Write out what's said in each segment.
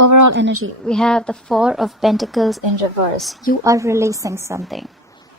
Overall energy, we have the Four of Pentacles in reverse. You are releasing something.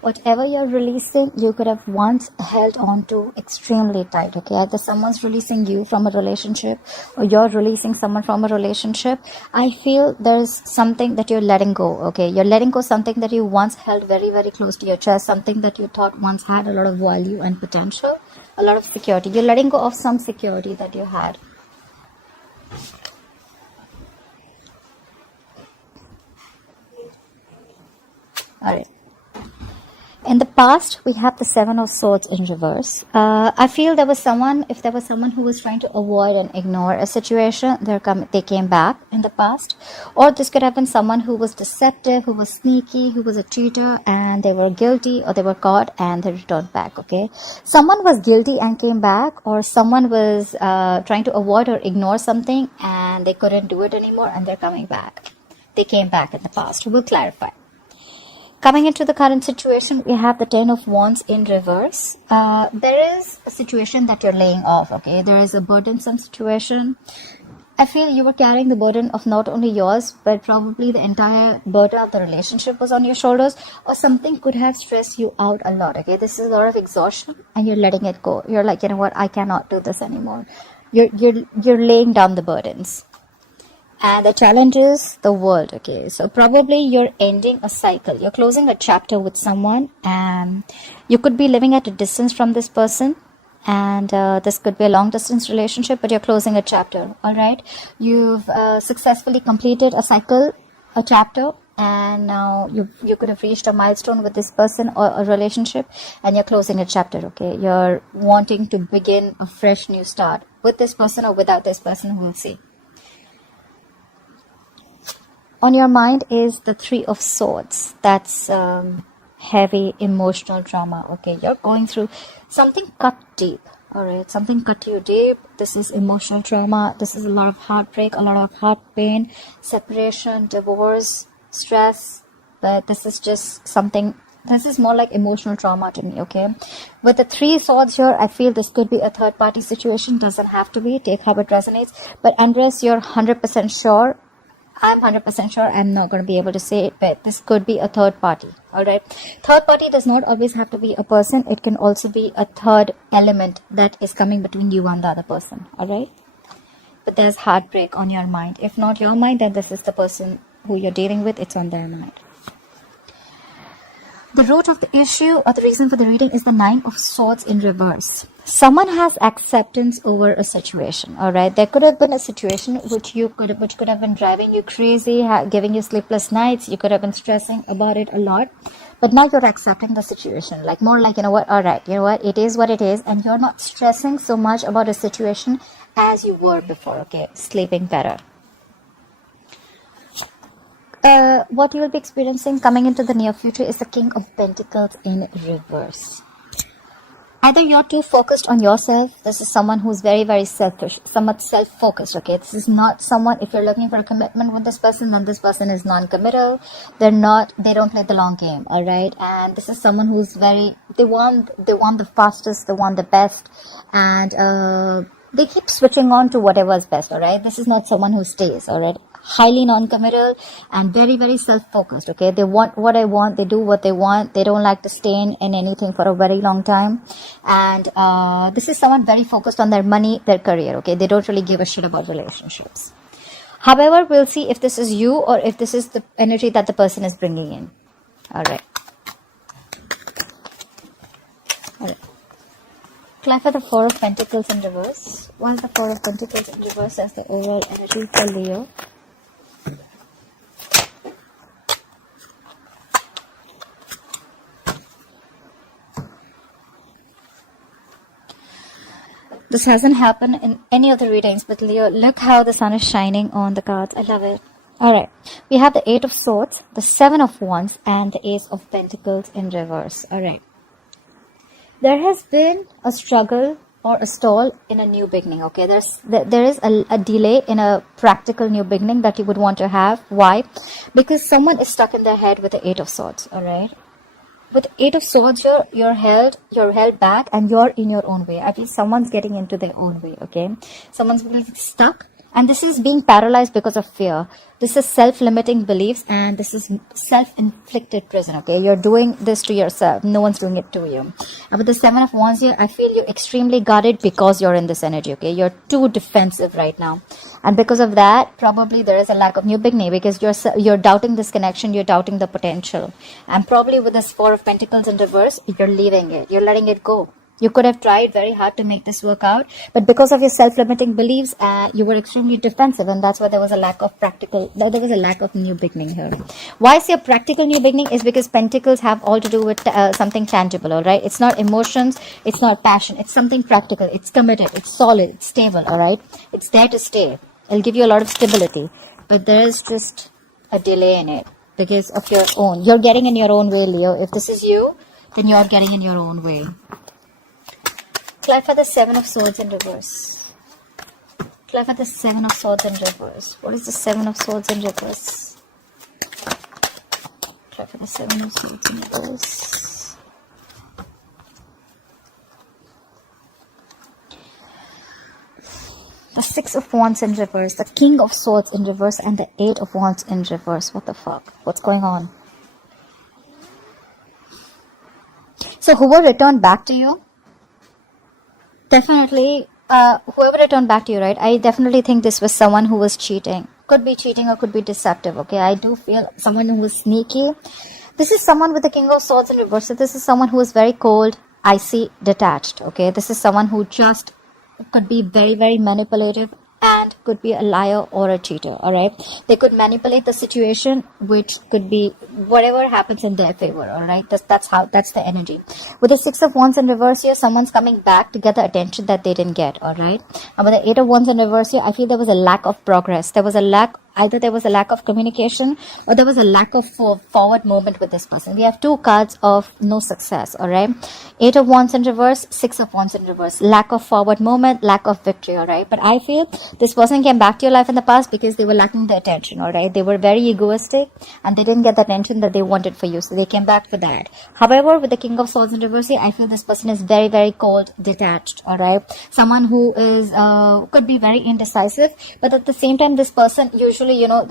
Whatever you're releasing, you could have once held on to extremely tight, okay? Either someone's releasing you from a relationship or you're releasing someone from a relationship. I feel there's something that you're letting go, okay? You're letting go something that you once held very, very close to your chest, something that you thought once had a lot of value and potential, a lot of security. You're letting go of some security that you had. Alright. In the past, we have the Seven of Swords in reverse. I feel if there was someone who was trying to avoid and ignore a situation, they came back in the past. Or this could have been someone who was deceptive, who was sneaky, who was a cheater, and they were guilty or they were caught and they returned back, okay? Someone was guilty and came back, or someone was trying to avoid or ignore something and they couldn't do it anymore and they're coming back. They came back in the past. We'll clarify. Coming into the current situation, we have the Ten of Wands in reverse. There is a situation that you're laying off, okay? There is a burdensome situation. I feel you were carrying the burden of not only yours, but probably the entire burden of the relationship was on your shoulders, or something could have stressed you out a lot, okay? This is a lot of exhaustion and you're letting it go. You're like, you know what? I cannot do this anymore. You're laying down the burdens. And the challenge is the world, okay? So probably you're ending a cycle. You're closing a chapter with someone, and you could be living at a distance from this person. And this could be a long distance relationship, but you're closing a chapter, all right? You've successfully completed a cycle, a chapter, and now you could have reached a milestone with this person or a relationship, and you're closing a chapter, okay? You're wanting to begin a fresh new start with this person or without this person, we'll see. On your mind is the Three of Swords. That's heavy emotional trauma, okay? You're going through something cut deep, all right? Something cut you deep. This is emotional trauma. This is a lot of heartbreak, a lot of heart pain, separation, divorce, stress. But this is just something, this is more like emotional trauma to me, okay? With the Three Swords here, I feel this could be a third party situation. Doesn't have to be. Take how it resonates. But unless you're 100% sure, I'm 100% sure I'm not going to be able to say it, but this could be a third party, alright? Third party does not always have to be a person. It can also be a third element that is coming between you and the other person, alright? But there's heartbreak on your mind. If not your mind, then this is the person who you're dealing with. It's on their mind. The root of the issue or the reason for the reading is the Nine of Swords in reverse. Someone has acceptance over a situation, all right? There could have been a situation which could have been driving you crazy, giving you sleepless nights. You could have been stressing about it a lot, but now you're accepting the situation, like more like, you know what, all right, you know what, it is what it is, and you're not stressing so much about a situation as you were before, okay? Sleeping better. What you will be experiencing coming into the near future is the King of Pentacles in reverse. Either you're too focused on yourself. This is someone who's very, very selfish, somewhat self-focused, okay? This is not someone, if you're looking for a commitment with this person, then this person is non-committal. They don't play the long game, all right? And this is someone who's they want the fastest, they want the best, and they keep switching on to whatever's best, all right? This is not someone who stays, all right? Highly non-committal and very, very self-focused, okay? They want what I want, they do what they want, they don't like to stay in anything for a very long time. And this is someone very focused on their money, their career, okay? They don't really give a shit about relationships. However, we'll see if this is you or if this is the energy that the person is bringing in. Alright. Alright. Clarify the Four of Pentacles in reverse. What is the Four of Pentacles in reverse as the overall energy for Leo? This hasn't happened in any of the readings, but Leo, look how the sun is shining on the cards. I love it. Alright, we have the Eight of Swords, the Seven of Wands, and the Ace of Pentacles in reverse. Alright. There has been a struggle or a stall in a new beginning, okay? There is a delay in a practical new beginning that you would want to have. Why? Because someone is stuck in their head with the Eight of Swords, alright? With Eight of Swords, you're held back and you're in your own way. I feel someone's getting into their own way, okay? Someone's really stuck And this is being paralyzed because of fear. This is self-limiting beliefs, and this is self-inflicted prison, okay? You're doing this to yourself. No one's doing it to you. And with the Seven of Wands here, I feel you're extremely guarded because you're in this energy, okay? You're too defensive right now. And because of that, probably there is a lack of new beginning, because you're doubting this connection, you're doubting the potential. And probably with this Four of Pentacles in reverse, you're leaving it. You're letting it go. You could have tried very hard to make this work out, but because of your self-limiting beliefs, you were extremely defensive, and that's why there was a lack of new beginning here. Why I say a practical new beginning is because Pentacles have all to do with something tangible, all right? It's not emotions, it's not passion, it's something practical, it's committed, it's solid, it's stable, all right? It's there to stay. It'll give you a lot of stability, but there is just a delay in it because of your own. You're getting in your own way, Leo. If this is you, then you're getting in your own way. Clarify the Seven of Swords in reverse. Clarify the Seven of Swords in reverse. What is the Seven of Swords in reverse? Clarify the Seven of Swords in reverse. The Six of Wands in reverse. The King of Swords in reverse. And the Eight of Wands in reverse. What the fuck? What's going on? So who will return back to you? Definitely, whoever returned back to you, right? I definitely think this was someone who was cheating. Could be cheating or could be deceptive, okay? I do feel someone who was sneaky. This is someone with the King of Swords in reverse. So this is someone who is very cold, icy, detached, okay? This is someone who just could be very, very manipulative and could be a liar or a cheater, all right? They could manipulate the situation, which could be whatever happens in their favor, all right? That's the energy. With the Six of Wands in reverse here, someone's coming back to get the attention that they didn't get, all right? And with the Eight of Wands in reverse here, I feel there was a lack of progress. Either there was a lack of communication or there was a lack of forward movement with this person. We have two cards of no success, all right? Eight of Wands in reverse, Six of Wands in reverse. Lack of forward movement, lack of victory, all right? But I feel this person came back to your life in the past because they were lacking the attention, all right? They were very egoistic and they didn't get the attention that they wanted for you. So they came back for that. However, with the King of Swords in reverse, I feel this person is very, very cold, detached, all right? Someone who is, could be very indecisive, but at the same time, this person usually, you know,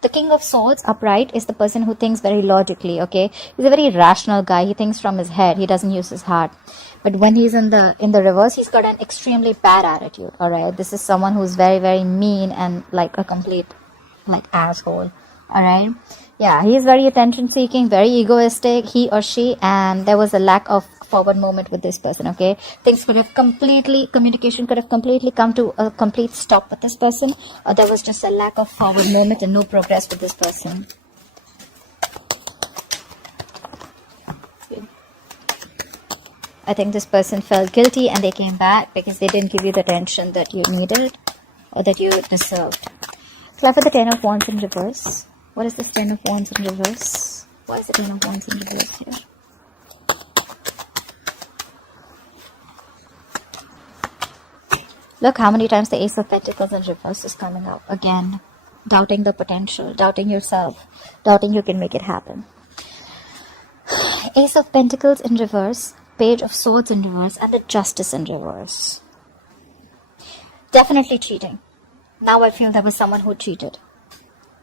the King of Swords upright is the person who thinks very logically, okay? He's a very rational guy. He thinks from his head. He doesn't use his heart. But when he's in the reverse, he's got an extremely bad attitude, all right? This is someone who's very, very mean and like a complete like asshole, all right? Yeah, he's very attention seeking, very egoistic, he or she, and there was a lack of forward movement with this person, okay? Communication could have completely come to a complete stop with this person, or there was just a lack of forward movement and no progress with this person. I think this person felt guilty and they came back because they didn't give you the attention that you needed or that you deserved. Clarify the Ten of Wands in reverse. What is this Ten of Wands in reverse? Why is the Ten of Wands in reverse here? Look how many times the Ace of Pentacles in reverse is coming out. Again, doubting the potential, doubting yourself, doubting you can make it happen. Ace of Pentacles in reverse, Page of Swords in reverse, and the Justice in reverse. Definitely cheating. Now I feel there was someone who cheated.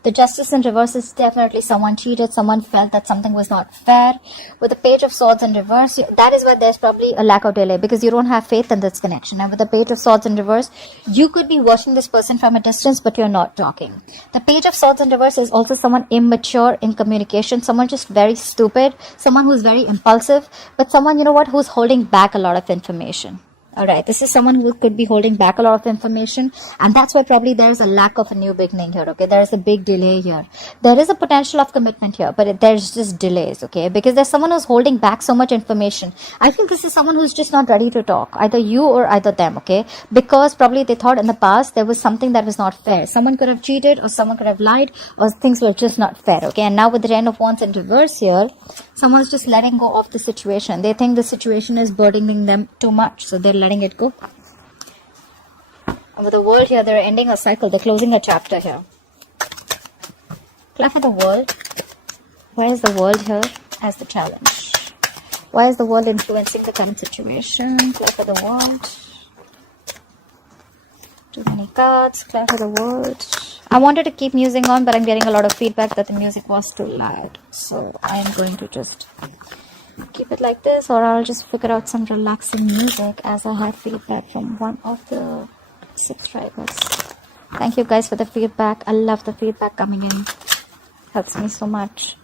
The Justice in reverse is definitely someone cheated. Someone felt that something was not fair. With the Page of Swords in reverse, that is why there's probably a lack of delay, because you don't have faith in this connection. And with the Page of Swords in reverse, you could be watching this person from a distance, but you're not talking. The Page of Swords in reverse is also someone immature in communication, someone just very stupid, someone who's very impulsive, but someone, you know what, who's holding back a lot of information. Alright, this is someone who could be holding back a lot of information, and that's why probably there's a lack of a new beginning here, okay? There is a big delay here. There is a potential of commitment here, but there's just delays, okay? Because there's someone who's holding back so much information. I think this is someone who's just not ready to talk, either you or either them, okay? Because probably they thought in the past there was something that was not fair. Someone could have cheated, or someone could have lied, or things were just not fair, okay? And now with the Ten of Wands in reverse here, someone's just letting go of the situation. They think the situation is burdening them too much, so they're letting it go. And with the World here, they're ending a cycle. They're closing a chapter here. Clarify the World. Where is the World here as the challenge? Why is the World influencing the current situation? Clarify the World. Too many cards. Clarify the world. I wanted to keep music on, but I'm getting a lot of feedback that the music was too loud. So I am going to just keep it like this, or I'll just figure out some relaxing music as I have feedback from one of the subscribers. Thank you guys for the feedback. I love the feedback coming in. Helps me so much.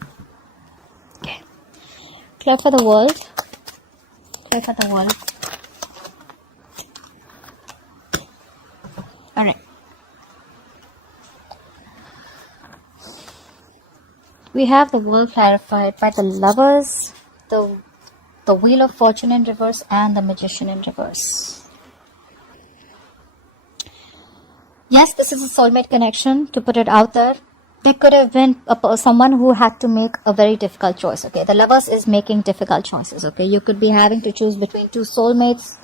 Okay. Clear for the world. Clear for the world. Alright. We have the world clarified by the Lovers, the Wheel of Fortune in reverse, and the Magician in reverse. Yes, this is a soulmate connection, to put it out there. There could have been someone who had to make a very difficult choice, okay? The Lovers is making difficult choices, okay? You could be having to choose between two soulmates,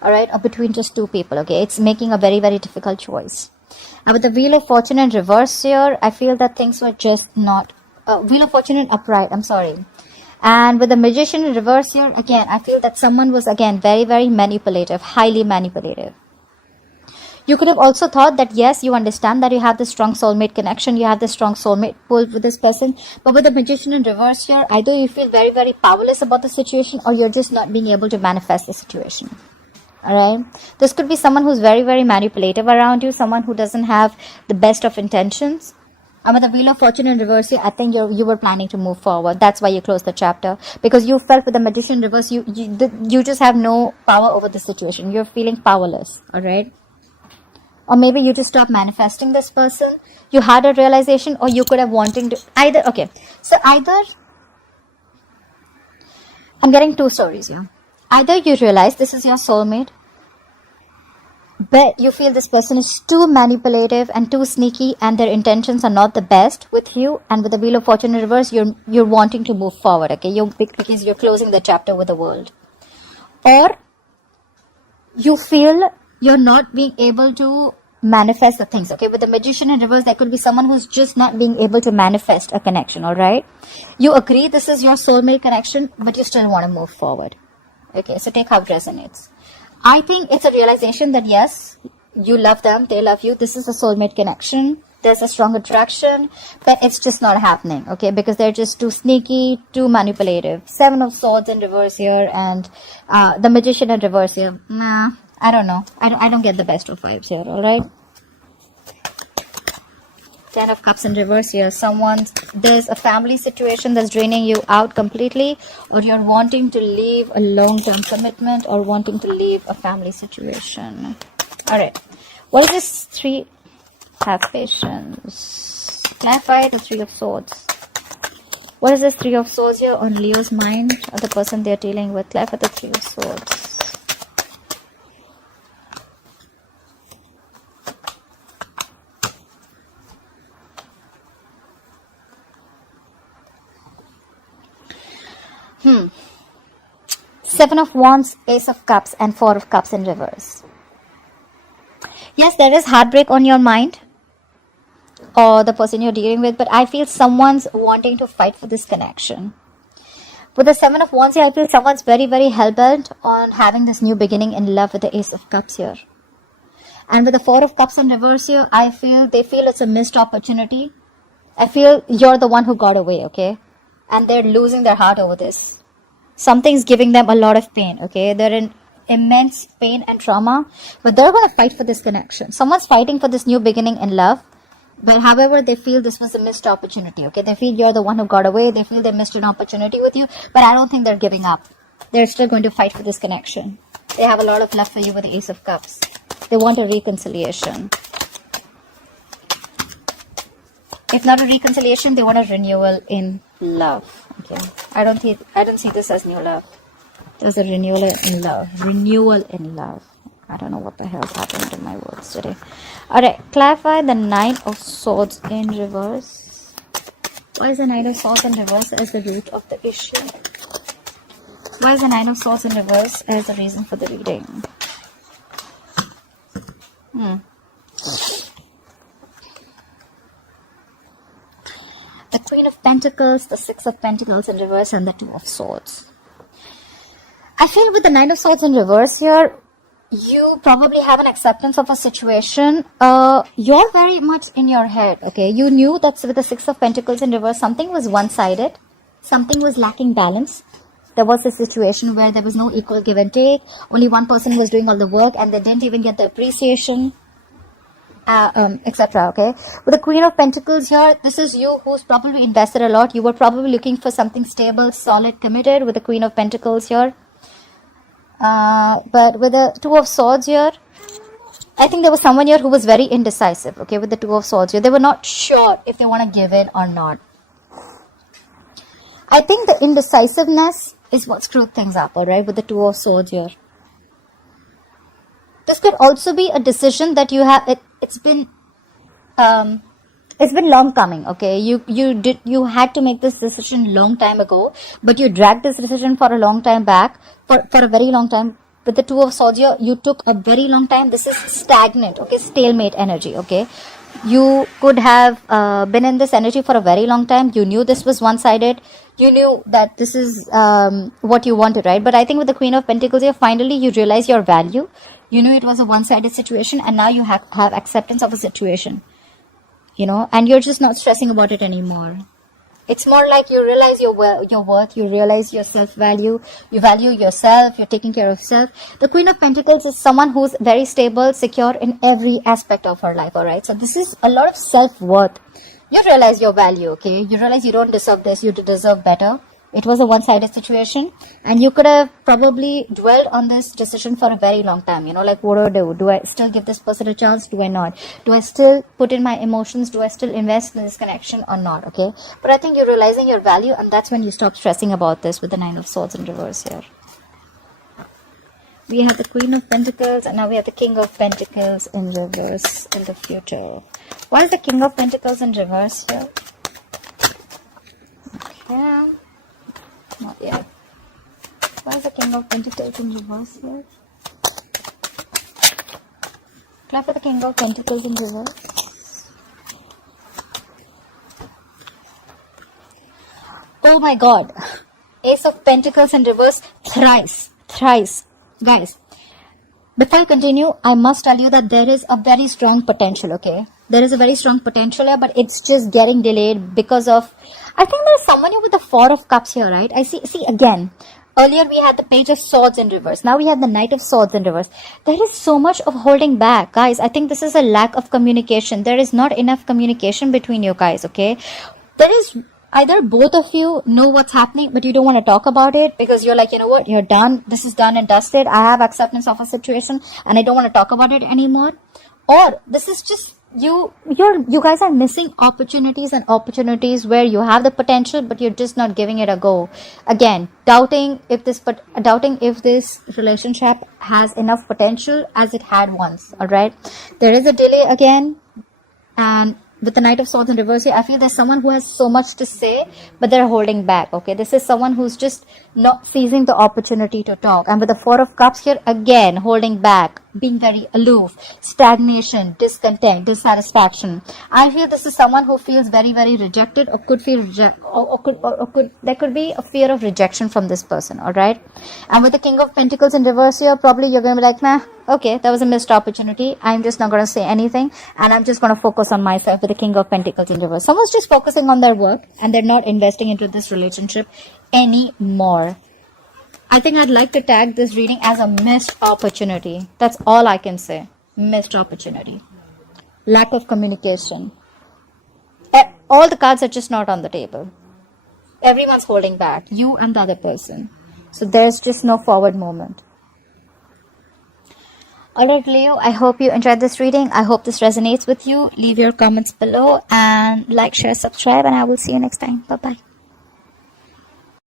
alright, or between just two people, okay? It's making a very, very difficult choice. And with the Wheel of Fortune in reverse here, I feel that things were just not... Wheel of Fortune in upright, I'm sorry. And with the Magician in reverse here, again, I feel that someone was, again, very, very manipulative, highly manipulative. You could have also thought that, yes, you understand that you have this strong soulmate connection, you have this strong soulmate pull with this person, but with the Magician in reverse here, either you feel very, very powerless about the situation, or you're just not being able to manifest the situation. Alright? This could be someone who's very, very manipulative around you, someone who doesn't have the best of intentions. And with the Wheel of Fortune in reverse here, I think you were planning to move forward. That's why you closed the chapter. Because you felt with the Magician in reverse, you just have no power over the situation. You're feeling powerless. Alright? Or maybe you just stopped manifesting this person. You had a realization, or you could have wanting to... Either... Okay. So either... I'm getting two stories here. Either you realize this is your soulmate, but you feel this person is too manipulative and too sneaky, and their intentions are not the best with you, and with the Wheel of Fortune in reverse, you're wanting to move forward, okay? Because you're closing the chapter with the world. Or you feel you're not being able to manifest the things, okay? With the Magician in reverse, there could be someone who's just not being able to manifest a connection, alright? You agree this is your soulmate connection, but you still want to move forward. Okay, so take how it resonates. I think it's a realization that yes, you love them, they love you. This is a soulmate connection. There's a strong attraction, but it's just not happening, okay? Because they're just too sneaky, too manipulative. 7 of Swords in reverse here, and the Magician in reverse here. Nah, I don't know. I don't get the best of vibes here, alright? 10 of Cups in reverse here. There's a family situation that's draining you out completely, or you're wanting to leave a long-term commitment, or wanting to leave a family situation. Alright. What is this 3? Have patience. Clarify the 3 of Swords. What is this 3 of Swords here on Leo's mind, or the person they're dealing with? Clarify the 3 of Swords. Seven of Wands, Ace of Cups, and 4 of Cups in reverse. Yes, there is heartbreak on your mind, or the person you're dealing with, but I feel someone's wanting to fight for this connection. With the 7 of Wands here, I feel someone's very, very hell-bent on having this new beginning in love with the Ace of Cups here. And with the 4 of Cups in reverse here, they feel it's a missed opportunity. I feel you're the one who got away, okay? And they're losing their heart over this. Something's giving them a lot of pain, okay? They're in immense pain and trauma, but they're going to fight for this connection. Someone's fighting for this new beginning in love, but however, they feel this was a missed opportunity, okay? They feel you're the one who got away. They feel they missed an opportunity with you, but I don't think they're giving up. They're still going to fight for this connection. They have a lot of love for you with the Ace of Cups. They want a reconciliation. If not a reconciliation, they want a renewal in love. Okay, I don't see this as new love. There's a renewal in love. Renewal in love. I don't know what the hell's happening to my words today. Alright, clarify the 9 of Swords in reverse. Why is the 9 of Swords in reverse as the root of the issue? Why is the 9 of Swords in reverse as the reason for the reading? The Queen of Pentacles, the 6 of Pentacles in reverse, and the 2 of Swords. I feel with the 9 of Swords in reverse here, you probably have an acceptance of a situation. You're very much in your head, okay? You knew that with the Six of Pentacles in reverse, something was one-sided. Something was lacking balance. There was a situation where there was no equal give and take. Only one person was doing all the work and they didn't even get the appreciation, etc. Okay, with the Queen of Pentacles here, this is you who's probably invested a lot. You were probably looking for something stable, solid, committed with the Queen of Pentacles here. But with the Two of Swords here, I think there was someone here who was very indecisive. Okay, with the Two of Swords here, they were not sure if they want to give in or not. I think the indecisiveness is what screwed things up, alright, with the Two of Swords here. This could also be a decision that you have, it's been long coming, okay? You had to make this decision long time ago, but you dragged this decision for a long time back, for a very long time. With the Two of Swords here, you took a very long time. This is stagnant, okay? Stalemate energy, okay? You could have been in this energy for a very long time. You knew this was one-sided. You knew that this is what you wanted, right? But I think with the Queen of Pentacles here, finally you realize your value. You knew it was a one-sided situation, and now you have acceptance of a situation, you know, and you're just not stressing about it anymore. It's more like you realize your worth, you realize your self-value, you value yourself, you're taking care of self. The Queen of Pentacles is someone who's very stable, secure in every aspect of her life, alright? So this is a lot of self-worth. You realize your value, okay? You realize you don't deserve this, you deserve better. It was a one-sided situation, and you could have probably dwelled on this decision for a very long time, you know, like, what do I do? Do I still give this person a chance? Do I not? Do I still put in my emotions? Do I still invest in this connection or not? Okay, but I think you're realizing your value, and that's when you stop stressing about this with the Nine of Swords in reverse here. We have the Queen of Pentacles, and now we have the King of Pentacles in reverse in the future. Why is the King of Pentacles in reverse here? Okay. Not yet. Why is the King of Pentacles in reverse here? Clap for the King of Pentacles in reverse. Oh my God. Ace of Pentacles in reverse thrice. Guys, before I continue, I must tell you that there is a very strong potential, okay? There is a very strong potential here, but it's just getting delayed because of, I think there's someone here with the Four of Cups here, right? I see again, earlier we had the Page of Swords in reverse. Now we have the Knight of Swords in reverse. There is so much of holding back, guys. I think this is a lack of communication. There is not enough communication between you guys, okay? There is either both of you know what's happening, but you don't want to talk about it because you're like, you know what, you're done. This is done and dusted. I have acceptance of a situation and I don't want to talk about it anymore. Or this is just you guys are missing opportunities where you have the potential, but you're just not giving it a go. Again, doubting if this relationship has enough potential as it had once. All right, there is a delay again, and with the Knight of Swords in reverse here, I feel there's someone who has so much to say, but they're holding back, okay? This is someone who's just not seizing the opportunity to talk. And with the Four of Cups here, again, holding back, being very aloof, stagnation, discontent, dissatisfaction. I feel this is someone who feels very, very rejected, or could feel there could be a fear of rejection from this person, all right? And with the King of Pentacles in reverse here, probably you're going to be like, nah, okay, that was a missed opportunity. I'm just not going to say anything, and I'm just going to focus on myself with the King of Pentacles in reverse. Someone's just focusing on their work, and they're not investing into this relationship anymore. I think I'd like to tag this reading as a missed opportunity. That's all I can say. Missed opportunity. Lack of communication. All the cards are just not on the table. Everyone's holding back. You and the other person. So there's just no forward movement. Alright, Leo, I hope you enjoyed this reading. I hope this resonates with you. Leave your comments below and like, share, subscribe, and I will see you next time. Bye-bye.